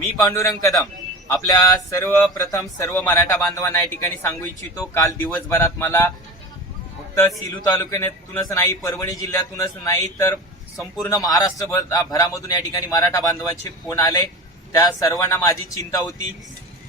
मी पांडुरंग कदम आपल्या सर्वप्रथम सर्व मराठा बांधवांना या ठिकाणी सांगू इच्छितो काल दिवसभरात मला फक्त सिलू तालुक्यातूनच नाही परभणी जिल्ह्यातूनच नाही तर संपूर्ण महाराष्ट्र भरामधून या ठिकाणी मराठा बांधवांचे फोन आले त्या सर्वांना माझी चिंता होती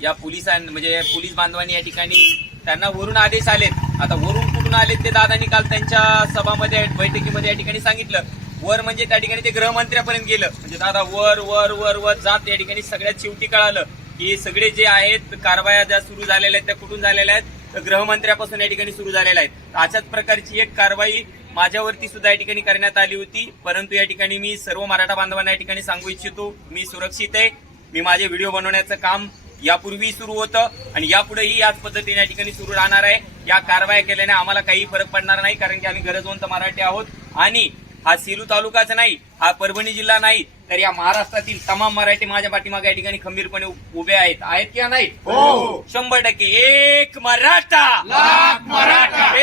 या पोलिसां म्हणजे पोलीस बांधवांनी या ठिकाणी त्यांना वरून आदेश आलेत आता वरून कुठून आलेत ते दादांनी काल त्यांच्या सभामध्ये बैठकीमध्ये या ठिकाणी सांगितलं वर म्हणजे त्या ठिकाणी ते गृहमंत्र्यापर्यंत गेलं म्हणजे दादा वर वर वर वर जात त्या ठिकाणी सगळ्यात शेवटी कळालं की सगळे जे आहेत कारवाया ज्या सुरू झालेल्या आहेत त्या कुठून झालेल्या आहेत तर गृहमंत्र्यापासून या ठिकाणी सुरू झालेल्या आहेत अशाच प्रकारची एक कारवाई माझ्यावरती सुद्धा या ठिकाणी करण्यात आली होती परंतु या ठिकाणी मी सर्व मराठा बांधवांना या ठिकाणी सांगू इच्छितो मी सुरक्षित आहे मी माझे व्हिडिओ बनवण्याचं काम यापूर्वी सुरू होतं आणि यापुढेही याच पद्धतीने या ठिकाणी सुरू राहणार आहे या कारवाया केल्याने आम्हाला काही फरक पडणार नाही कारण की आम्ही गरजवंत मराठी आहोत आणि हा सिलू तालुकाच नाही हा परभणी जिल्हा नाही तर या महाराष्ट्रातील तमाम मराठी माझ्या पाठीमाग या ठिकाणी खंबीरपणे उभे आहेत आहेत किंवा नाही हो. शंभर टक्के एक मराठा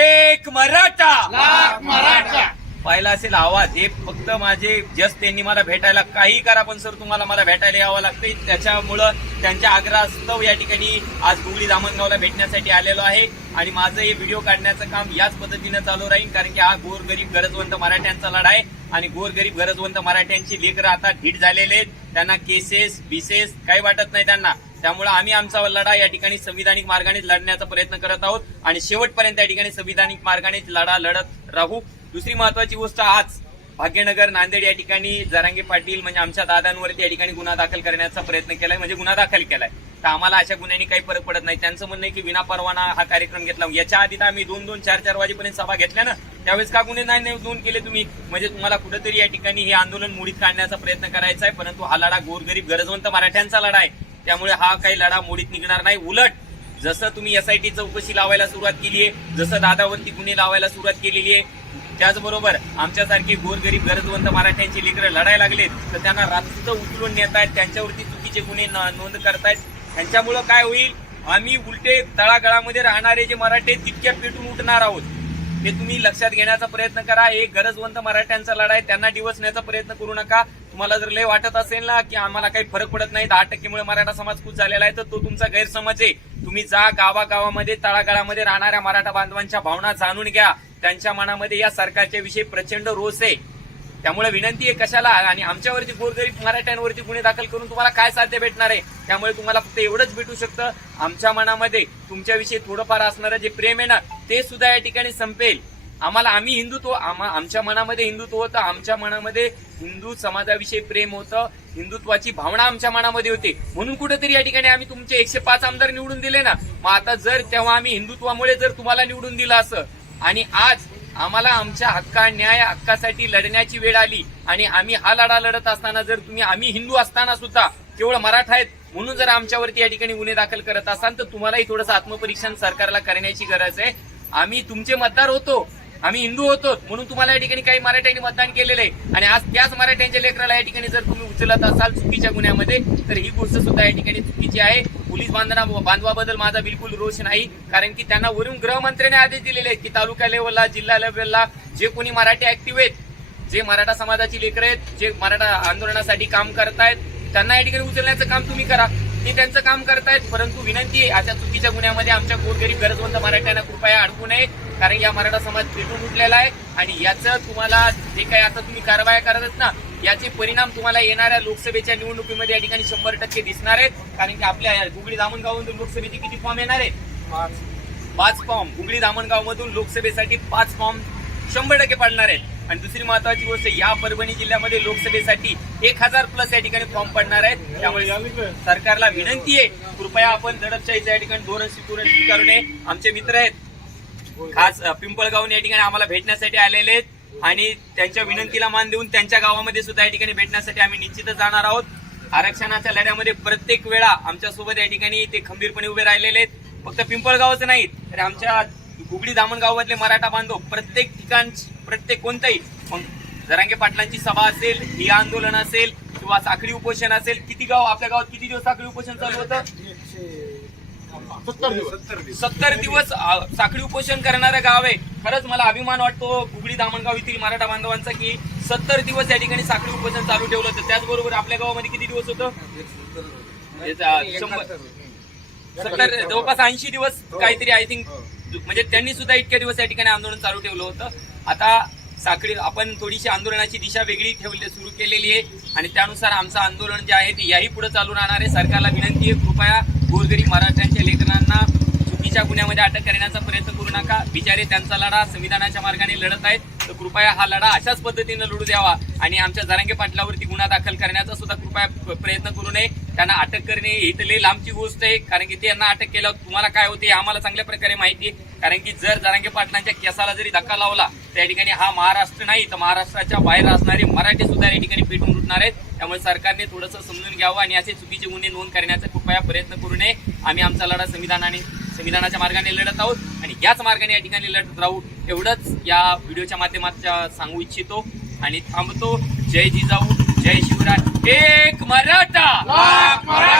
एक मराठा लाख मराठा पाहिला असेल आवाज हे फक्त माझे जस्ट त्यांनी मला भेटायला काही करा पण सर तुम्हाला मला भेटायला यावं लागतं त्याच्यामुळं त्यांच्या आग्रहास्तव या ठिकाणी आज गुगली दामणगावला भेटण्यासाठी आलेलो आहे आणि माझं हे व्हिडिओ काढण्याचं काम याच पद्धतीनं चालू राहील कारण की हा गोरगरीब गरजवंत मराठ्यांचा लढा आहे आणि गोरगरीब गरजवंत मराठ्यांची लेकरं आता ढीट झालेले आहेत त्यांना केसेस बिसेस काही वाटत नाही त्यांना त्यामुळे आम्ही आमचा लढा या ठिकाणी संविधानिक मार्गाने लढण्याचा प्रयत्न करत आहोत आणि शेवटपर्यंत या ठिकाणी संविधानिक मार्गाने लढा लढत राहू दुसरी महत्वाची गोष्ट आज भाग्यनगर नांदेड या ठिकाणी जरांगे पाटील म्हणजे आमच्या दादांवर या ठिकाणी गुन्हा दाखल करण्याचा प्रयत्न केलाय म्हणजे गुन्हा दाखल केलाय तर आम्हाला अशा गुन्ह्यांनी काही फरक पडत नाही त्यांचं म्हणणं आहे की विना परवाना हा कार्यक्रम घेतला याच्या आधी तर आम्ही दोन दोन चार चार वाजेपर्यंत सभा घेतल्या ना त्यावेळेस का गुन्हे नाही नोंद केले तुम्ही म्हणजे तुम्हाला कुठेतरी या ठिकाणी हे आंदोलन मोडीत काढण्याचा प्रयत्न करायचा आहे परंतु हा लढा गोरगरीब गरजवंत मराठ्यांचा लढा आहे त्यामुळे हा काही लढा मोडीत निघणार नाही उलट जसं तुम्ही एसआयटी चौकशी लावायला सुरुवात केली आहे जसं दादावरती गुन्हे लावायला सुरुवात केलेली आहे त्याचबरोबर आमच्यासारखी गोरगरीब गरजवंत मराठ्यांची लेकरं लढाय लागलेत तर त्यांना रात्रीचं उचलून नेतायत त्यांच्यावरती चुकीचे गुन्हे नोंद करतायत त्यांच्यामुळं काय होईल आम्ही उलटे तळागळामध्ये राहणारे जे मराठे तितक्या पेटून उठणार आहोत हे तुम्ही लक्षात घेण्याचा प्रयत्न करा एक गरजवंत मराठ्यांचा लढा आहे त्यांना डिवसण्याचा प्रयत्न करू नका तुम्हाला जर लय वाटत असेल ना की आम्हाला काही फरक पडत नाही दहा टक्केमुळे मराठा समाज खूप झालेला आहे तर तो तुमचा गैरसमज आहे तुम्ही जा गावागावामध्ये तळागाळामध्ये राहणाऱ्या मराठा बांधवांच्या भावना जाणून घ्या त्यांच्या मनामध्ये या सरकारच्या विषयी प्रचंड रोष आहे त्यामुळे विनंती आहे कशाला आणि आमच्यावरती गोरगरीब मराठ्यांवरती गुन्हे दाखल करून तुम्हाला काय साध्य भेटणार आहे त्यामुळे तुम्हाला फक्त एवढंच भेटू शकतं आमच्या मनामध्ये तुमच्याविषयी थोडंफार असणारं जे प्रेम आहे ना ते सुद्धा या ठिकाणी संपेल आम्हाला आम्ही हिंदुत्व आमच्या मनामध्ये हिंदुत्व होतं आमच्या मनामध्ये हिंदू समाजाविषयी प्रेम होतं हिंदुत्वाची भावना आमच्या मनामध्ये होती म्हणून कुठेतरी या ठिकाणी आम्ही तुमचे एकशे पाच आमदार निवडून दिले ना मग आता जर तेव्हा आम्ही हिंदुत्वामुळे जर तुम्हाला निवडून दिलं असं आणि आज आम्हाला आमच्या हक्का न्याय हक्कासाठी लढण्याची वेळ आली आणि आम्ही हा लढा लढत असताना जर तुम्ही आम्ही हिंदू असताना सुद्धा केवळ मराठा आहेत म्हणून जर आमच्यावरती या ठिकाणी गुन्हे दाखल करत असाल तर तुम्हालाही थोडंसं आत्मपरीक्षण सरकारला करण्याची गरज आहे आम्ही तुमचे मतदार होतो आम्ही हिंदू होतो म्हणून तुम्हाला या ठिकाणी काही मराठ्यांनी मतदान केलेलं आहे आणि आज त्याच मराठ्यांच्या लेकराला या ठिकाणी जर तुम्ही उचलत असाल चुकीच्या गुन्ह्यामध्ये तर ही गोष्ट सुद्धा या ठिकाणी चुकीची आहे पोलीस बांधना बांधवाबद्दल माझा बिलकुल रोष नाही कारण की त्यांना वरून गृहमंत्र्याने आदेश दिलेले आहेत की तालुका लेवलला जिल्हा लेवलला जे कोणी मराठी ऍक्टिव्ह आहेत जे मराठा समाजाची लेकर आहेत जे मराठा आंदोलनासाठी काम करतायत त्यांना या ठिकाणी उचलण्याचं काम तुम्ही करा ते त्यांचं काम करतायत परंतु विनंती आहे अशा चुकीच्या गुन्ह्यामध्ये आमच्या गोरगरीब गरजवंत मराठ्यांना कृपया अडकू नये कारण या मराठा समाज फेटून उठलेला आहे आणि याचं तुम्हाला जे काही आता तुम्ही कारवाया करत ना याचे परिणाम तुम्हाला येणाऱ्या लोकसभेच्या निवडणुकीमध्ये या ठिकाणी शंभर टक्के दिसणार आहेत कारण की आपल्या दामणगाव मधून लोकसभेचे किती फॉर्म येणार आहेत पाच फॉर्म गुगळी दामणगाव मधून लोकसभेसाठी पाच फॉर्म शंभर टक्के पडणार आहेत आणि दुसरी महत्वाची गोष्ट या परभणी जिल्ह्यामध्ये लोकसभेसाठी एक हजार प्लस या ठिकाणी फॉर्म पडणार आहेत त्यामुळे सरकारला विनंती आहे कृपया आपण दडपशाहीचं या ठिकाणी धोरण स्वीकारून स्वीकारू आमचे मित्र आहेत खास पिंपळगावून या ठिकाणी आम्हाला भेटण्यासाठी आलेले आहेत आणि त्यांच्या विनंतीला मान देऊन त्यांच्या गावामध्ये सुद्धा या ठिकाणी भेटण्यासाठी आम्ही निश्चितच जाणार आहोत आरक्षणाच्या लढ्यामध्ये प्रत्येक वेळा आमच्या सोबत या ठिकाणी ते खंबीरपणे उभे राहिलेले आहेत फक्त पिंपळगावच नाहीत तर आमच्या गुगडी दामणगावातले मराठा बांधव प्रत्येक ठिकाण प्रत्येक कोणताही जरांगे पाटलांची सभा असेल ही आंदोलन असेल किंवा साखळी उपोषण असेल किती गाव आपल्या गावात किती दिवस साखळी उपोषण चालू होतं सत्तर दिवस साखळी उपोषण करणारं गाव आहे खरंच मला अभिमान वाटतो गुगळी दामणगाव येथील मराठा बांधवांचा की सत्तर दिवस या ठिकाणी साखळी उपोषण चालू ठेवलं होतं त्याचबरोबर आपल्या गावामध्ये किती दिवस होतं सत्तर हो. जवळपास ऐंशी दिवस हो. काहीतरी आय थिंक हो. म्हणजे त्यांनी सुद्धा इतक्या दिवस या ठिकाणी आंदोलन चालू ठेवलं होतं आता साखळी आपण थोडीशी आंदोलनाची दिशा वेगळी ठेवली सुरू केलेली आहे आणि त्यानुसार आमचं आंदोलन जे आहे ते याही पुढे चालू राहणार आहे सरकारला विनंती आहे कृपया गोरगरीब मराठ्यांच्या लेख गुन्ह्यामध्ये अटक करण्याचा प्रयत्न करू नका बिचारे त्यांचा लढा संविधानाच्या मार्गाने लढत आहेत तर कृपया हा लढा अशाच पद्धतीनं लढू द्यावा आणि आमच्या जरांगे पाटलावरती गुन्हा दाखल करण्याचा सुद्धा कृपया प्रयत्न करू नये त्यांना अटक करणे ही तर लांबची गोष्ट आहे कारण की ते यांना अटक केल्यावर तुम्हाला काय होते आम्हाला चांगल्या प्रकारे माहिती आहे कारण की जर जरांगे पाटलांच्या केसाला जरी धक्का लावला त्या ठिकाणी हा महाराष्ट्र नाही तर महाराष्ट्राच्या बाहेर असणारे मराठी सुद्धा या ठिकाणी पेटून उठणार आहेत त्यामुळे सरकारने थोडंसं समजून घ्यावं आणि असे चुकीचे गुन्हे नोंद करण्याचा कृपया प्रयत्न करू नये आम्ही आमचा लढा संविधानाने संविधानाच्या मार्गाने लढत आहोत आणि याच मार्गाने या ठिकाणी लढत राहू एवढंच या व्हिडिओच्या माध्यमात सांगू इच्छितो आणि थांबतो जय जिजाऊ जय शिवराय एक मराठा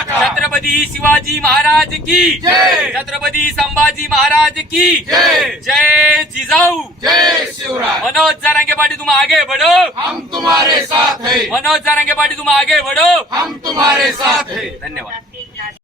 छत्रपती शिवाजी महाराज की छत्रपती संभाजी महाराज की जय जिजाऊ जय शिवराय मनोज जारांगे पाटी तुम आगे बढ़ो हम तुम्हारे साथ है मनोज जारांगे पाटी तुम आगे बढ़ो हम तुम्हारे साथ है धन्यवाद